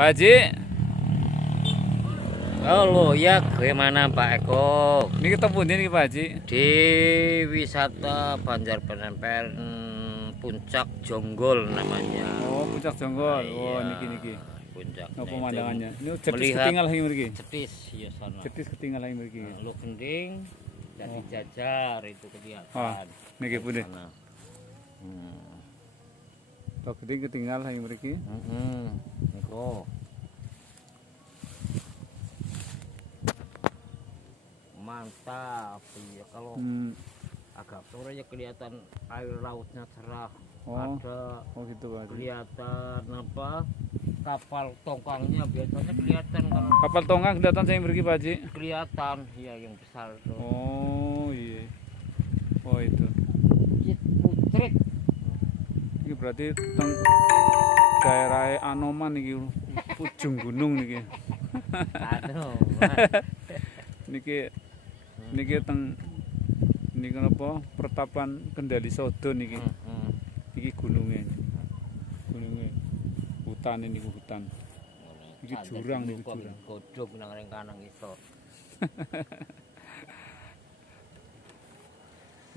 Pak Haji, Halo, ya gimana Pak Eko? ini ketemu ini Pak Haji. Di wisata Banjarpenempel Puncak Jonggol namanya. Oh, Puncak Jonggol. Oh, Iya, niki. Puncak. Apa pemandangannya? Ini cetis melihat ketinggal lagi mriki. Cetis ya sana. Cetis ketinggal lagi mriki. Lu gending dan dijajar itu Oh, kelihatan. niki pundi. Sana. Tok gede ketinggal lagi mriki. Niko. Mantap ya, kalau agak sore ya kelihatan air lautnya cerah. Oh. Ada Oh, gitu Pak Haji. kelihatan apa, kapal tongkangnya biasanya kelihatan kalau Kapal tongkang kelihatan saya mriki Pak Haji. kelihatan ya yang besar tuh. Oh, iya. Oh, itu. Cit Putrik. Ini berarti teng daerah Anoman iki, ujung gunung niki. Aduh. Niki teng niki apa? Pertapan Kendali Sodo niki. Iki gunungnya. Hutan ini hutan. Iki jurang nih, jurang. Godhog nang ring kanang iso.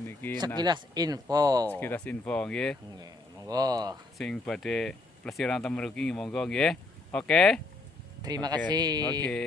Niki Sekilas info. sekilas info nggih. Nggih, monggo. Sing badhe plesiran temen mriki monggo nggih. Oke. Terima Oke. kasih. Oke.